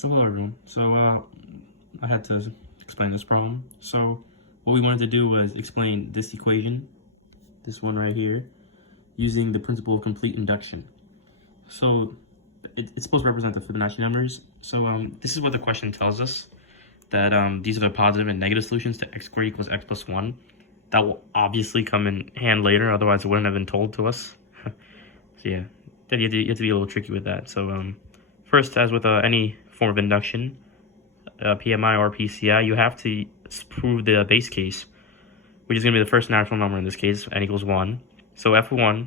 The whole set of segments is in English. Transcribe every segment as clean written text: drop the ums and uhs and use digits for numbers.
So hello everyone. I had to explain this problem. So what we wanted to do was explain this equation, this one right here, using the principle of complete induction. So it's supposed to represent the Fibonacci numbers. So this is what the question tells us, that these are the positive and negative solutions to x squared equals x plus 1. That will obviously come in hand later, otherwise it wouldn't have been told to us. So yeah, you have to be a little tricky with that. So first, as with any form of induction, PMI or PCI, you have to prove the base case, which is going to be the first natural number in this case, n equals 1. So f1,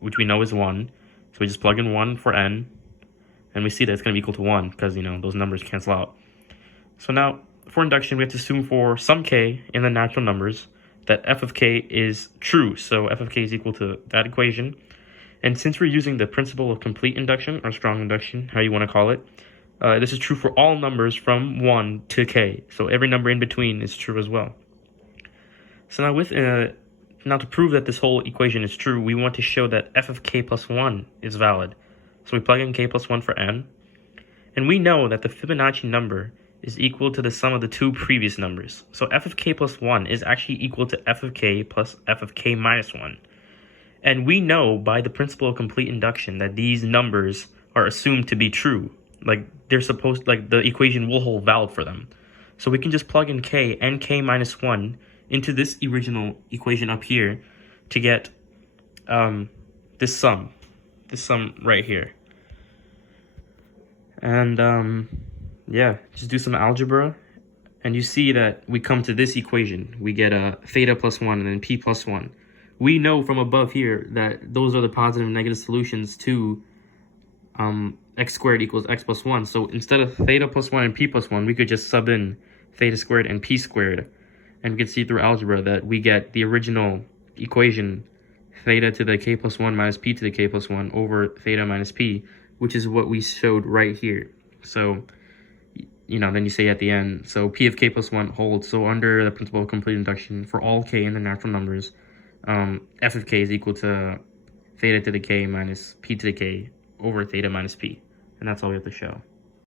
which we know is 1, so we just plug in 1 for n, and we see that it's going to be equal to 1 because, those numbers cancel out. So now, for induction, we have to assume for some k in the natural numbers that f of k is true. So f of k is equal to that equation. And since we're using the principle of complete induction, or strong induction, how you want to call it, this is true for all numbers from 1 to k. So every number in between is true as well. So now to prove that this whole equation is true, we want to show that f of k plus 1 is valid. So we plug in k plus 1 for n. And we know that the Fibonacci number is equal to the sum of the two previous numbers. So f of k plus 1 is actually equal to f of k plus f of k minus 1. And we know by the principle of complete induction that these numbers are assumed to be true. Like the equation will hold valid for them. So we can just plug in k and k minus 1 into this original equation up here to get this sum right here. And yeah, just do some algebra, and you see that we come to this equation. We get a theta plus 1 and then p plus 1. We know from above here that those are the positive and negative solutions to x squared equals x plus 1. So instead of theta plus 1 and p plus 1, we could just sub in theta squared and p squared. And we can see through algebra that we get the original equation, theta to the k plus 1 minus p to the k plus 1 over theta minus p, which is what we showed right here. So, then you say at the end, so p of k plus 1 holds. So under the principle of complete induction, for all k in the natural numbers, f of k is equal to theta to the k minus p to the k over theta minus p. And that's all we have to show.